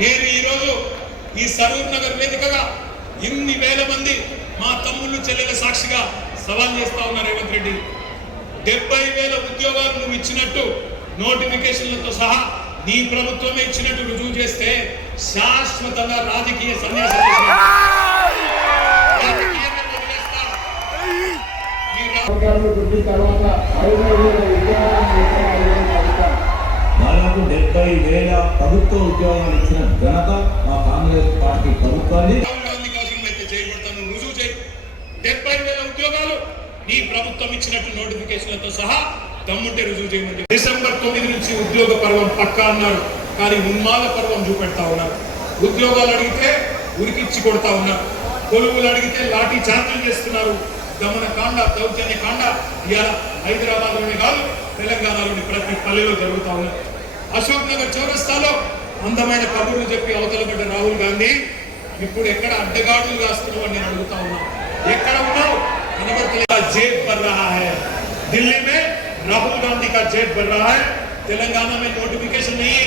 నేను ఈరోజు ఈ సరూర్ నగర్ వేదికగా ఇన్ని వేల మంది మా తమ్ముళ్ళు చెల్లెల సాక్షిగా సవాల్ చేస్తా ఉన్నారు రేవంత్ రెడ్డి. 70,000 ఉద్యోగాలు నువ్వు ఇచ్చినట్టు నోటిఫికేషన్లతో సహా నీ ప్రభుత్వమే ఇచ్చినట్టు రుజువు చేస్తే శాశ్వతంగా రాజకీయ సన్యాసం దాదాపు 70,000 ప్రభుత్వ ఉద్యోగాలు ఇచ్చిన ఘనత మా కాంగ్రెస్ పార్టీ ప్రభుత్వాన్ని. చేయబడతాను రుజువు చేయి. 70,000 ఉద్యోగాలు నీ ప్రభుత్వం ఇచ్చినట్టు నోటిఫికేషన్లతో సహా దమ్ముంటే రుజువు చేయమని. డిసెంబర్ 9 నుంచి ఉద్యోగ పర్వం పక్కా అన్నారు, కానీ ఉన్మాద పర్వం చూపెడతా ఉన్నారు. ఉద్యోగాలు అడిగితే ఉరికిచ్చి కొడతా ఉన్నారు, కొలువులు అడిగితే లాఠీ చార్జీలు చేస్తున్నారు. దమన కాండ దౌర్జన్య కాండ ఇవాళ హైదరాబాద్లోనే కాదు తెలంగాణలోని ప్రతి పల్లెలో జరుగుతూ ఉన్నాయి. అశోక్ నగర్ చౌరస్తాలో అందమైన కబుర్లు చెప్పి అవతలపడ్డ రాహుల్ గాంధీ ఇప్పుడు ఎక్కడ అడ్డగాడులు కాస్తున్నావు అని నేను అడుగుతా ఉన్నా. ఎక్కడ ఉన్నావు? కనబడతలేదు. जेब भर रहा है दिल्ली में, राहुल गांधी का जेब भर रहा है. तेलंगाना में नोटिफिकेशन नहीं है.